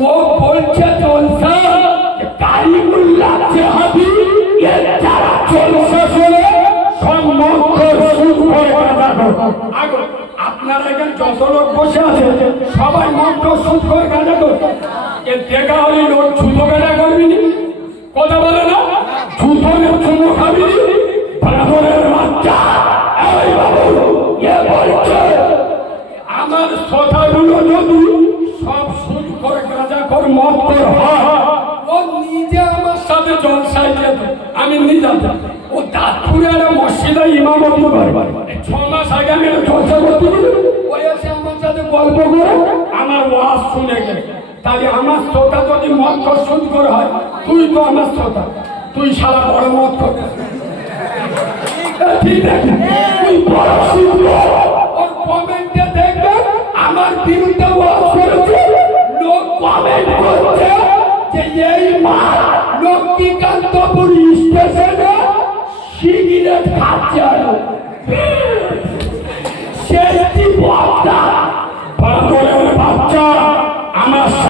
वो बोलছে জলসা কালিমুল্লাহ জাহাবি এর যারা জলসা শুনে সম্মুখ সুখ করে গাঁজা আগো আপনারা এখানে যত লোক বসে আছে সবাই মন্ত্র সুখ করে গাঁজা করবে এর দেখা হলে লোক ছুতো গাঁজা করবি কথা বলে না ছুতোরে চুমো খাবি বানরের বাচ্চা এই বাবু এ বলছে আমার কথাগুলো যদি সব সুখ করে গাঁজা করে মত করে হয় ও নিজে আমার সাথে জলসায় যেত আমি নিজে ও দাঁতপুরে একটা মসজিদে ইমামতি করে 6 মাস আগে আমি জলসা করতে ওই এসে আমার সাথে গল্প করে আমার ওয়াজ শুনে গেল তাহলে আমার শ্রোতা যদি মত কর সুখ করে হয় তুই তো আমার শ্রোতা তুই সারা বড় মত কর ঠিক আছে তুই বড় সুখ ওর কমেন্টে দেখবে আমার বিরুদ্ধে ওয়াজ করেছে লোক কমেন্ট করছে যে এই মা লক্ষ্মীকান্তপুর স্টেশনে সিগারেট খাচ্ছে সেই কি বাচ্চা বাচ্চা আমার